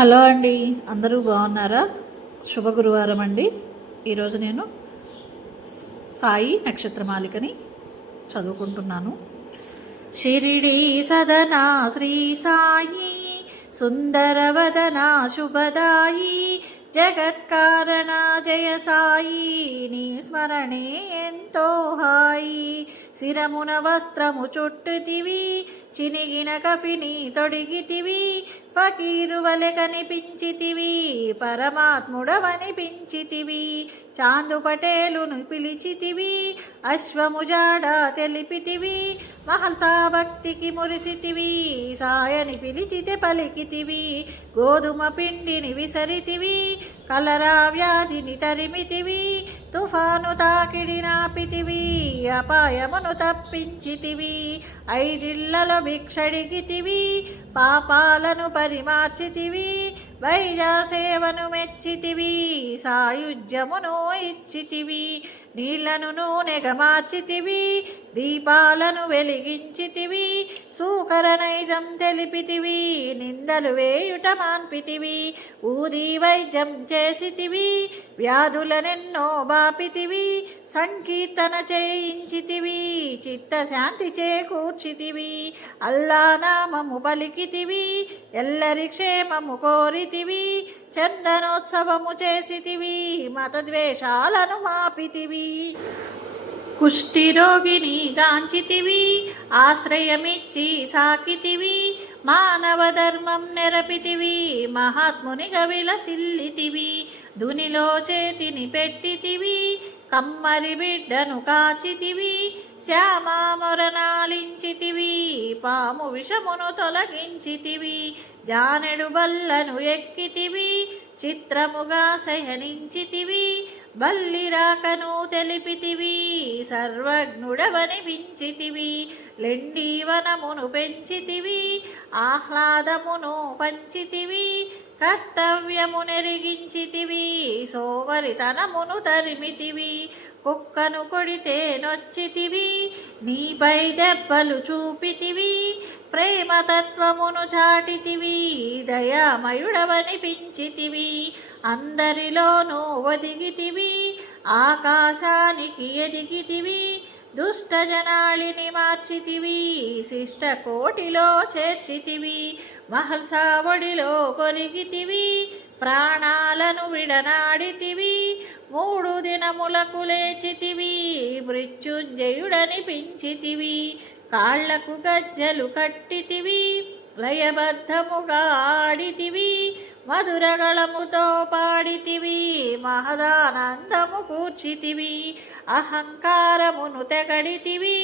Hello అండి. అందరూ బాగున్నారా? శుభ గురువారం అండి. ఈరోజు నేను సాయి నక్షత్రమాలికని చదువుకుంటున్నాను. షిరిడి సదనా శ్రీ సాయి సుందరవదనా శుభదాయి జగత్కారణ జయ సాయి నీ స్మరణే ఎంతో హాయి. శిరమున వస్త్రము చుట్టుతివి చినిగిన కఫిని తొడిగితివి ఫకీరు వలె కనిపించితివి పరమాత్ముడవనిపించితివి చాందు పటేలును పిలిచితివి అశ్వము జాడ తెలిపితివి మహల్సా భక్తికి మురిసితివి సాయని పిలిచితే పలికితివి గోధుమ పిండిని విసరితివి కలరా వ్యాధిని తరిమితివి తుఫాను తాకిడి నాపితివి అపాయమును తప్పించితివి. ఐదిళ్ళలో భిక్షడిగితివి పాపాలను పరిమార్చితివి. వైజా సేవను మెచ్చితివి సాయుధ్యమును ఇచ్చితివి. నీళ్ళను నూనెగా మార్చితివి దీపాలను వెలిగించితివి సూకర నైజం తెలిపితివి నిందలు వేయుట మాన్పితివి ఊది వైద్యం చేసితివి వ్యాధులనెన్నో బాపితివి సంకీర్తన చేయించితివి చిత్తశాంతి చేకూర్చితివి అల్లానామము పలికితివి ఎల్లరి క్షేమము కోరితివి చందనోత్సవము చేసితివి మతద్వేషాలను మాపితివి. కుష్ఠిరోగిని గాంచితివి ఆశ్రయమిచ్చి సాకితివి మానవ ధర్మం నెరపితివి కవిల సిల్లితివి దునిలో చేతిని పెట్టితివి కమ్మరి బిడ్డను కాచితివి శ్యామామొరనాలించితివి పాము విషమును తొలగించితివి జానెడు బల్లను ఎక్కితివి చిత్రముగా శయనించితివి బల్లిరాకను తెలిపితివి సర్వజ్ఞుడవనిపించితివి లెండీవనమును పెంచితివి ఆహ్లాదమును పంచితివి కర్తవ్యము నెరిగించితివి సోవరితనమును తరిమితివి కుక్కను కొడితే నొచ్చితివి నీపై దెబ్బలు చూపితివి ప్రేమతత్వమును చాటితివి దయామయుడవనిపించితివి అందరిలోనూ ఒదిగితివి ఆకాశానికి ఎదిగితివి దుష్ట జనాళిని మార్చితివి శిష్ట కోటిలో చేర్చితివి మహల్సావడిలో కొరిగితివి ప్రాణాలను విడనాడితివి మూడు దినములకు లేచితివి మృత్యుంజయుడనిపించితివి కాళ్ళకు గజ్జలు కట్టితివి లయబద్ధముగా ఆడితివి మధురగళముతో పాడితివి మహదానందము కూర్చితివి అహంకారమును తెగడితివి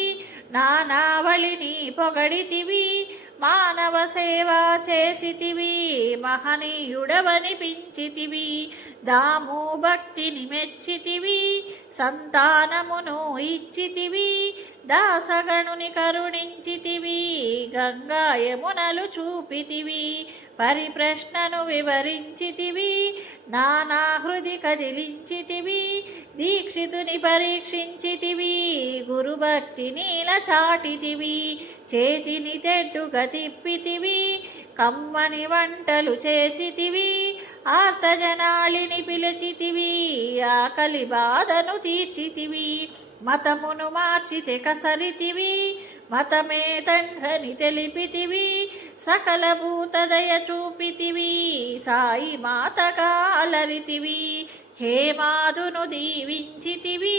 నానావళిని పొగడితివి మానవ సేవ చేసితివి మహనీయుడవనిపించితివి దాము భక్తిని మెచ్చితివి సంతానమును ఇచ్చితివి దాసగణుని కరుణించితివి గంగా యమునలు చూపితివి పరిప్రశ్నను వివరించితివి నానా హృది కదిలించితివి దీక్షితుని పరీక్షించితివి గురుభక్తి నీల చాటితివి చేతిని తెడ్డుగా తిప్పితివి కమ్మని వంటలు చేసితివి ఆర్తజనాళిని పిలిచితివి ఆకలి బాధను తీర్చితివి మతమును మార్చితే కసరితివి మతమే తండ్రని తెలిపితివి సకల భూతదయ చూపితివి సాయి మాతగా అలరితివి హేమాదును దీవించితివి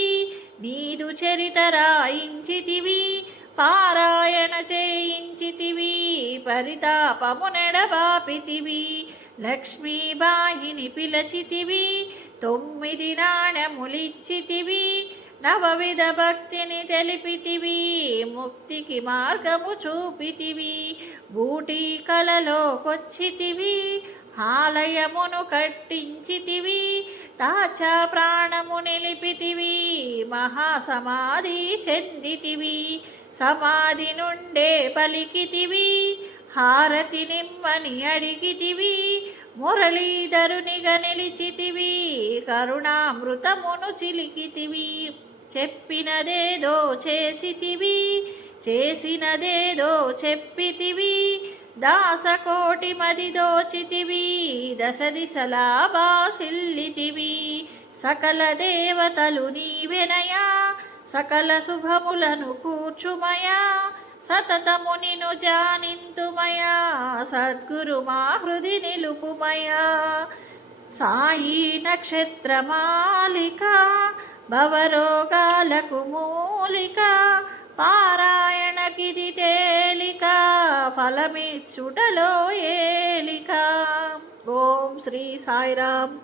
నీదు చరిత రాయించితివి పారాయణ చేయించితివి పరితాపమునెడబాపితివి లక్ష్మీబాయిని పిలచితివి తొమ్మిది నాణ్యములిచ్చితివి నవవిధ భక్తిని తెలిపితివి ముక్తికి మార్గము చూపితివి బూటీ కలలోకొచ్చితివి ఆలయమును కట్టించితివి తాచా ప్రాణము నిలిపితివి మహాసమాధి చెందితివి సమాధి నుండే పలికితివి హారతి నిమ్మని అడిగితివి మురళీధరునిగా నిలిచితివి కరుణామృతమును చిలికితివి. చెప్పినదేదో చేసితివి చేసినదేదో చెప్పితివి. దాసకోటి మది దోచితివి దశ దిశలా బాసిల్లితివి. సకల దేవతలు నీవెనయా సకల శుభములను కూర్చుమయా. సతతము నిను జానింతుమయా సద్గురు మా హృది నిలుపుమయా. సాయి నక్షత్రమాలిక భవరోగాలకు మూలిక పారాయణకిది తేలిక ఫలమిచ్చుటలో ఏలిక. ఓం శ్రీ సాయిరామ్.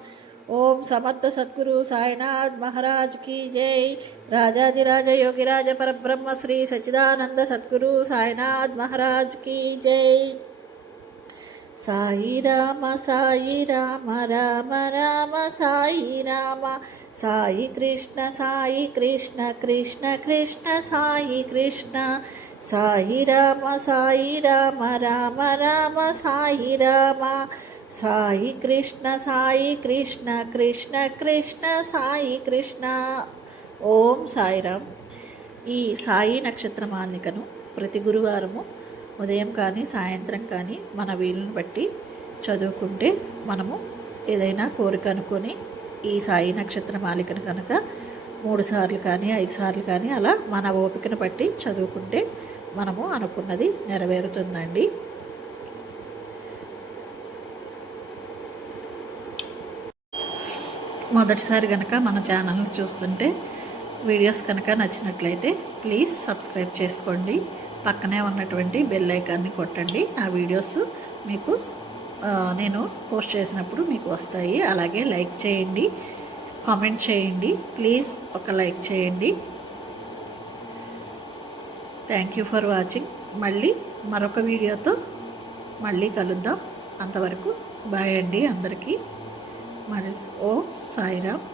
ఓం సమర్థ సద్గురు సాయినాథ్ మహారాజ్ కీ జై. రాజాదిరాజ యోగిరాజ పరబ్రహ్మ శ్రీ సచిదానంద సద్గురు సాయినాథ్ మహారాజ్ కీ జై. సాయి రామ సాయి రామ రామ రామ సాయి రామ. సాయి కృష్ణ సాయి కృష్ణ కృష్ణ కృష్ణ సాయి కృష్ణ. సాయి రామ సాయి రామ రామ రామ సాయి రామ. సాయి కృష్ణ సాయి కృష్ణ కృష్ణ కృష్ణ సాయి కృష్ణ. ఓం సాయిరామ్. ఈ సాయి నక్షత్ర మాలికను ప్రతి గురువారము ఉదయం కానీ సాయంత్రం కానీ మన వీలుని బట్టి చదువుకుంటే మనము ఏదైనా కోరిక అనుకొని ఈ సాయి నక్షత్ర మాలికను కనుక మూడు సార్లు కానీ ఐదు సార్లు కానీ అలా మన ఓపికను బట్టి చదువుకుంటే మనము అనుకున్నది నెరవేరుతుందండి. మొదటిసారి కనుక మన ఛానల్ని చూస్తుంటే వీడియోస్ కనుక నచ్చినట్లయితే ప్లీజ్ సబ్స్క్రైబ్ చేసుకోండి. పక్కనే ఉన్నటువంటి బెల్ ఐకాన్ని కొట్టండి. నా వీడియోస్ మీకు నేను పోస్ట్ చేసినప్పుడు మీకు వస్తాయి. అలాగే లైక్ చేయండి కామెంట్ చేయండి ప్లీజ్ ఒక లైక్ చేయండి. Thank you for watching. మళ్ళీ మరొక వీడియోతో మళ్ళీ కలుద్దాం. అంతవరకు బాయ్ అండి అందరికీ. మరి ఓ సాయిరామ్